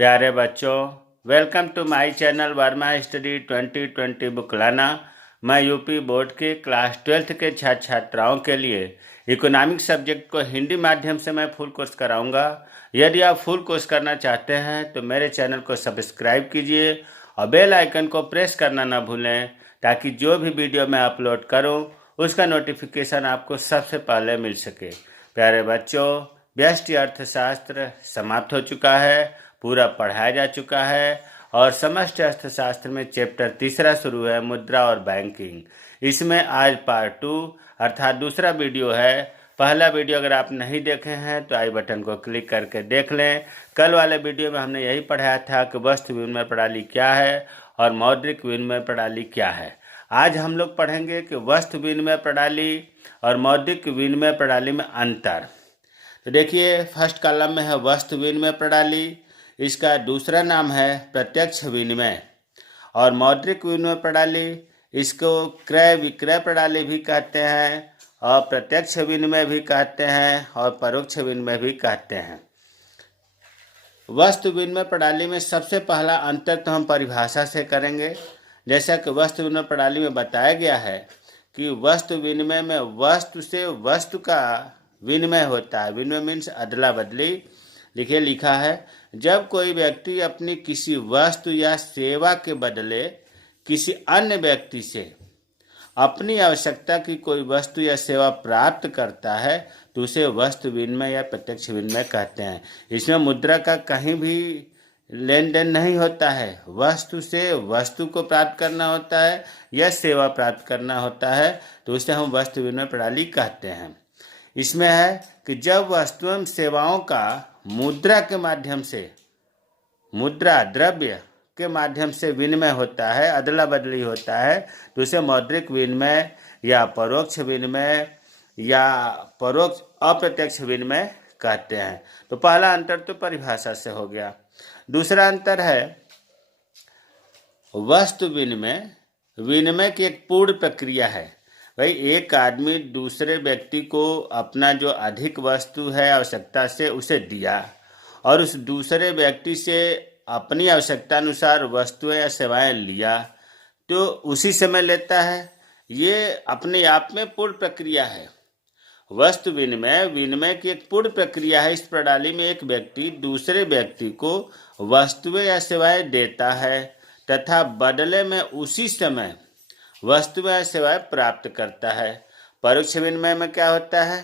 प्यारे बच्चों, welcome to my channel Verma study 2020 book लाना। मैं यूपी बोर्ड के क्लास 12th के छात्र छात्राओं के लिए इकोनॉमिक सब्जेक्ट को हिंदी माध्यम से मैं फुल कोर्स कराऊंगा। यदि आप फुल कोर्स करना चाहते हैं तो मेरे चैनल को सब्सक्राइब कीजिए और बेल आइकन को प्रेस करना ना भूलें, ताकि जो भी वीडियो मैं अपलोड करूं उसका नोटिफिकेशन आपको सबसे पहले मिल सके। प्यारे बच्चों, व्यष्टि अर्थशास्त्र समाप्त हो चुका है, पूरा पढ़ाया जा चुका है और समष्टि अर्थशास्त्र में चैप्टर तीसरा शुरू है, मुद्रा और बैंकिंग। इसमें आज पार्ट 2 अर्थात दूसरा वीडियो है। पहला वीडियो अगर आप नहीं देखे हैं तो आई बटन को क्लिक करके देख लें। कल वाले वीडियो में हमने यही पढ़ाया था कि वस्तु विनिमय प्रणाली क्या है और मौद्रिक विनिमय प्रणाली क्या है। आज हम लोग पढ़ेंगे कि वस्तु विनिमय प्रणाली और मौद्रिक विनिमय प्रणाली में अंतर। तो देखिए, फर्स्ट कॉलम में है वस्तु विनिमय प्रणाली, इसका दूसरा नाम है प्रत्यक्ष विनिमय। और मौद्रिक विनिमय प्रणाली, इसको क्रय विक्रय प्रणाली भी कहते हैं और प्रत्यक्ष विनिमय भी कहते हैं और परोक्ष विनिमय भी कहते हैं। वस्तु विनिमय प्रणाली में सबसे पहला अंतर तो हम परिभाषा से करेंगे। जैसा कि वस्तु विनिमय प्रणाली में बताया गया है कि वस्तु विनिमय में वस्तु से वस्तु का विनिमय होता है। विनिमय मीन्स अदला बदली। लिखिए, लिखा है, जब कोई व्यक्ति अपनी किसी वस्तु या सेवा के बदले किसी अन्य व्यक्ति से अपनी आवश्यकता की कोई वस्तु या सेवा प्राप्त करता है तो उसे वस्तु विनिमय या प्रत्यक्ष विनिमय कहते हैं। इसमें मुद्रा का कहीं भी लेन देन नहीं होता है। वस्तु से वस्तु को प्राप्त करना होता है या सेवा प्राप्त करना होता है, तो उसे हम वस्तु विनिमय प्रणाली कहते हैं। इसमें है कि जब वस्तु एवं सेवाओं का मुद्रा के माध्यम से, मुद्रा द्रव्य के माध्यम से विनिमय होता है, अदला बदली होता है, तो उसे मौद्रिक विनिमय या परोक्ष विनिमय या परोक्ष अप्रत्यक्ष विनिमय कहते हैं। तो पहला अंतर तो परिभाषा से हो गया। दूसरा अंतर है वस्तु विनिमय। विनिमय की एक पूर्ण प्रक्रिया है। भाई, एक आदमी दूसरे व्यक्ति को अपना जो अधिक वस्तु है आवश्यकता से उसे दिया और उस दूसरे व्यक्ति से अपनी आवश्यकता अनुसार वस्तुएं या सेवाएं लिया, तो उसी समय लेता है। ये अपने आप में पूर्ण प्रक्रिया है। वस्तु विनिमय विनिमय की एक पूर्ण प्रक्रिया है। इस प्रणाली में एक व्यक्ति दूसरे व्यक्ति को वस्तुएं या सेवाएं देता है तथा बदले में उसी समय वस्तुएं या सेवाएं प्राप्त करता है। परोक्ष विनिमय में क्या होता है?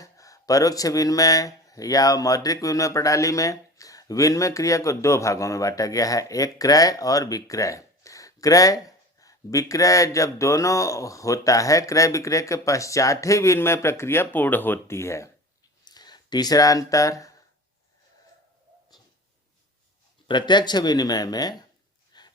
परोक्ष विनिमय या मौद्रिक विनिमय प्रणाली में विनिमय क्रिया को दो भागों में बांटा गया है, एक क्रय और विक्रय। क्रय विक्रय जब दोनों होता है, क्रय विक्रय के पश्चात ही विनिमय प्रक्रिया पूर्ण होती है। तीसरा अंतर, प्रत्यक्ष विनिमय में,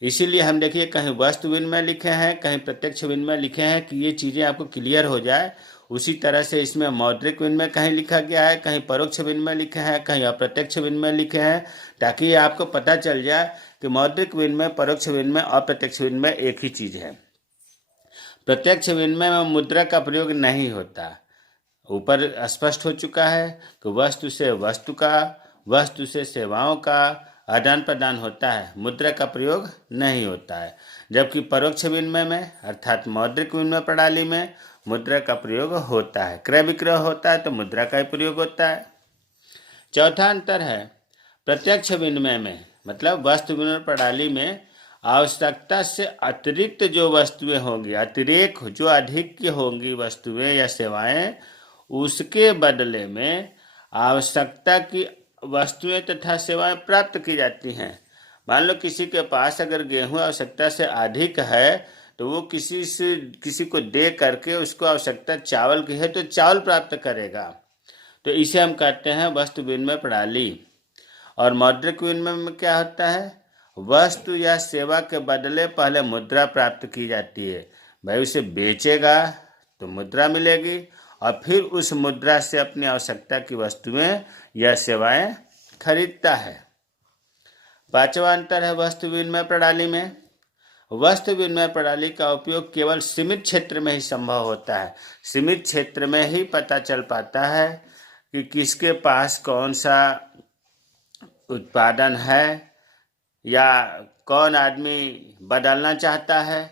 इसीलिए हम देखिए कहीं वस्तु विनिमय लिखे हैं, कहीं प्रत्यक्ष विनिमय लिखे हैं कि ये चीज़ें आपको क्लियर हो जाए। उसी तरह से इसमें मौद्रिक विनिमय कहीं लिखा गया है, कहीं परोक्ष विनिमय लिखे हैं, कहीं अप्रत्यक्ष विनिमय लिखे हैं, ताकि ये आपको पता चल जाए कि मौद्रिक विनिमय, परोक्ष विनिमय, अप्रत्यक्ष विनिमय एक ही चीज़ है। प्रत्यक्ष विनिमय में मुद्रा का प्रयोग नहीं होता। ऊपर स्पष्ट हो चुका है कि वस्तु से वस्तु का, वस्तु से सेवाओं का आदान प्रदान होता है, मुद्रा का प्रयोग नहीं होता है। जबकि परोक्ष विनिमय में अर्थात मौद्रिक विनिमय प्रणाली में मुद्रा का प्रयोग होता है। क्रय विक्रय होता है तो मुद्रा का ही प्रयोग होता है। चौथा अंतर है प्रत्यक्ष विनिमय में, मतलब वस्तु विनिमय प्रणाली में आवश्यकता से अतिरिक्त जो वस्तुएं होंगी, अतिरेक जो अधिक की होंगी वस्तुएं या सेवाएं, उसके बदले में आवश्यकता की वस्तुएं तथा सेवाएं प्राप्त की जाती हैं। मान लो किसी के पास अगर गेहूं आवश्यकता से अधिक है तो वो किसी को दे करके उसको आवश्यकता चावल की है तो चावल प्राप्त करेगा। तो इसे हम कहते हैं वस्तु विनिमय प्रणाली। और मौद्रिक विनिमय में क्या होता है? वस्तु या सेवा के बदले पहले मुद्रा प्राप्त की जाती है। भाई, उसे बेचेगा तो मुद्रा मिलेगी और फिर उस मुद्रा से अपनी आवश्यकता की वस्तुएं या सेवाएं खरीदता है। पांचवा अंतर है वस्तु विनिमय प्रणाली में, वस्तु विनिमय प्रणाली का उपयोग केवल सीमित क्षेत्र में ही संभव होता है। सीमित क्षेत्र में ही पता चल पाता है कि किसके पास कौन सा उत्पादन है, या कौन आदमी बदलना चाहता है।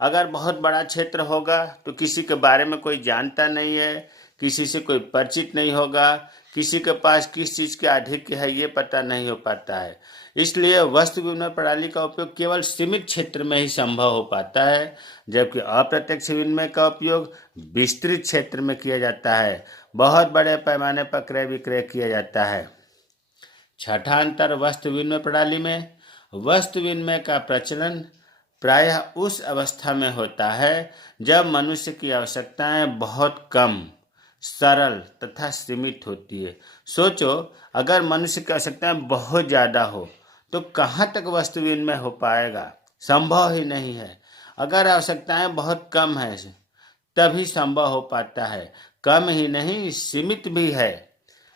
अगर बहुत बड़ा क्षेत्र होगा तो किसी के बारे में कोई जानता नहीं है, किसी से कोई परिचित नहीं होगा, किसी के पास किस चीज़ के अधिक है ये पता नहीं हो पाता है। इसलिए वस्तु विनिमय प्रणाली का उपयोग केवल सीमित क्षेत्र में ही संभव हो पाता है, जबकि अप्रत्यक्ष विनिमय का उपयोग विस्तृत क्षेत्र में किया जाता है, बहुत बड़े पैमाने पर क्रय विक्रय किया जाता है। छठा अंतर वस्तु विनिमय प्रणाली में, वस्तु विनिमय का प्रचलन प्रायः उस अवस्था में होता है जब मनुष्य की आवश्यकताएं बहुत कम, सरल तथा सीमित होती है। सोचो, अगर मनुष्य की आवश्यकताएं बहुत ज़्यादा हो तो कहाँ तक वस्तु विनिमय हो पाएगा? संभव ही नहीं है। अगर आवश्यकताएं बहुत कम है तभी संभव हो पाता है। कम ही नहीं, सीमित भी है,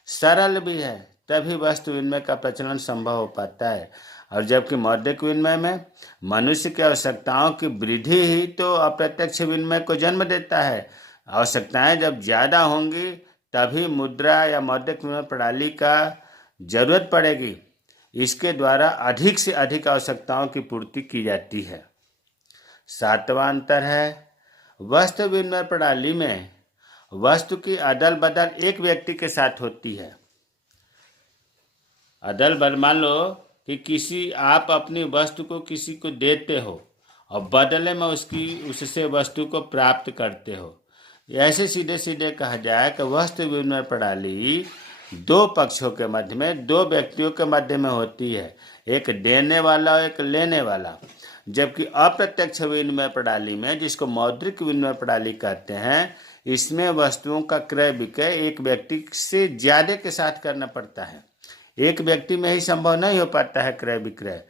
सरल भी है, तभी वस्तु विनिमय का प्रचलन संभव हो पाता है। और जबकि मौद्रिक विनिमय में मनुष्य की आवश्यकताओं की वृद्धि ही तो अप्रत्यक्ष विनिमय को जन्म देता है। आवश्यकताएं जब ज़्यादा होंगी तभी मुद्रा या मौद्रिक विनिमय प्रणाली का जरूरत पड़ेगी। इसके द्वारा अधिक से अधिक आवश्यकताओं की पूर्ति की जाती है। सातवां अंतर है वस्तु विनिमय प्रणाली में वस्तु की अदल बदल एक व्यक्ति के साथ होती है। अदल बदल, मान लो कि आप अपनी वस्तु को किसी को देते हो और बदले में उससे वस्तु को प्राप्त करते हो। ऐसे सीधे सीधे कहा जाए कि वस्तु विनिमय प्रणाली दो पक्षों के मध्य में, दो व्यक्तियों के मध्य में होती है, एक देने वाला और एक लेने वाला। जबकि अप्रत्यक्ष विनिमय प्रणाली में, जिसको मौद्रिक विनिमय प्रणाली कहते हैं, इसमें वस्तुओं का क्रय विक्रय एक व्यक्ति से ज्यादा के साथ करना पड़ता है। एक व्यक्ति में ही संभव नहीं हो पाता है क्रय विक्रय।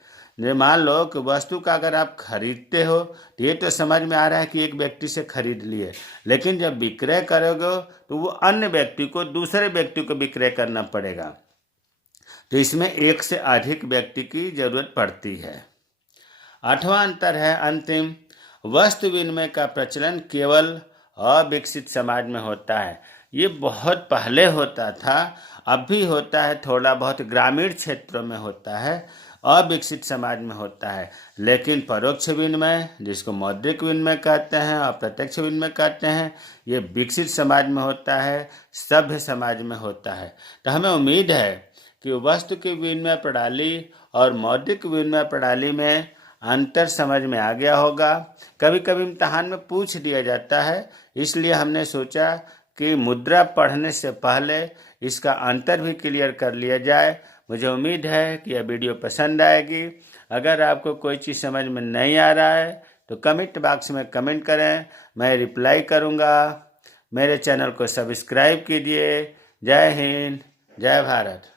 मान लो कि वस्तु का अगर आप खरीदते हो तो ये तो समझ में आ रहा है कि एक व्यक्ति से खरीद लिए, लेकिन जब विक्रय करोगे तो वो अन्य व्यक्ति को, दूसरे व्यक्ति को विक्रय करना पड़ेगा। तो इसमें एक से अधिक व्यक्ति की जरूरत पड़ती है। आठवां अंतर है अंतिम, वस्तु विनिमय का प्रचलन केवल अविकसित समाज में होता है। ये बहुत पहले होता था, अब भी होता है, थोड़ा बहुत ग्रामीण क्षेत्रों में होता है, अविकसित समाज में होता है। लेकिन परोक्ष विनिमय, जिसको मौद्रिक विनिमय कहते हैं, अप्रत्यक्ष विनिमय कहते हैं, ये विकसित समाज में होता है, सभ्य समाज में होता है। तो हमें उम्मीद है कि वस्तु की विनिमय प्रणाली और मौद्रिक विनिमय प्रणाली में अंतर समझ में आ गया होगा। कभी कभी इम्तहान में पूछ दिया जाता है, इसलिए हमने सोचा कि मुद्रा पढ़ने से पहले इसका अंतर भी क्लियर कर लिया जाए। मुझे उम्मीद है कि यह वीडियो पसंद आएगी। अगर आपको कोई चीज़ समझ में नहीं आ रहा है तो कमेंट बॉक्स में कमेंट करें, मैं रिप्लाई करूँगा। मेरे चैनल को सब्सक्राइब कीजिए। जय हिंद, जय भारत।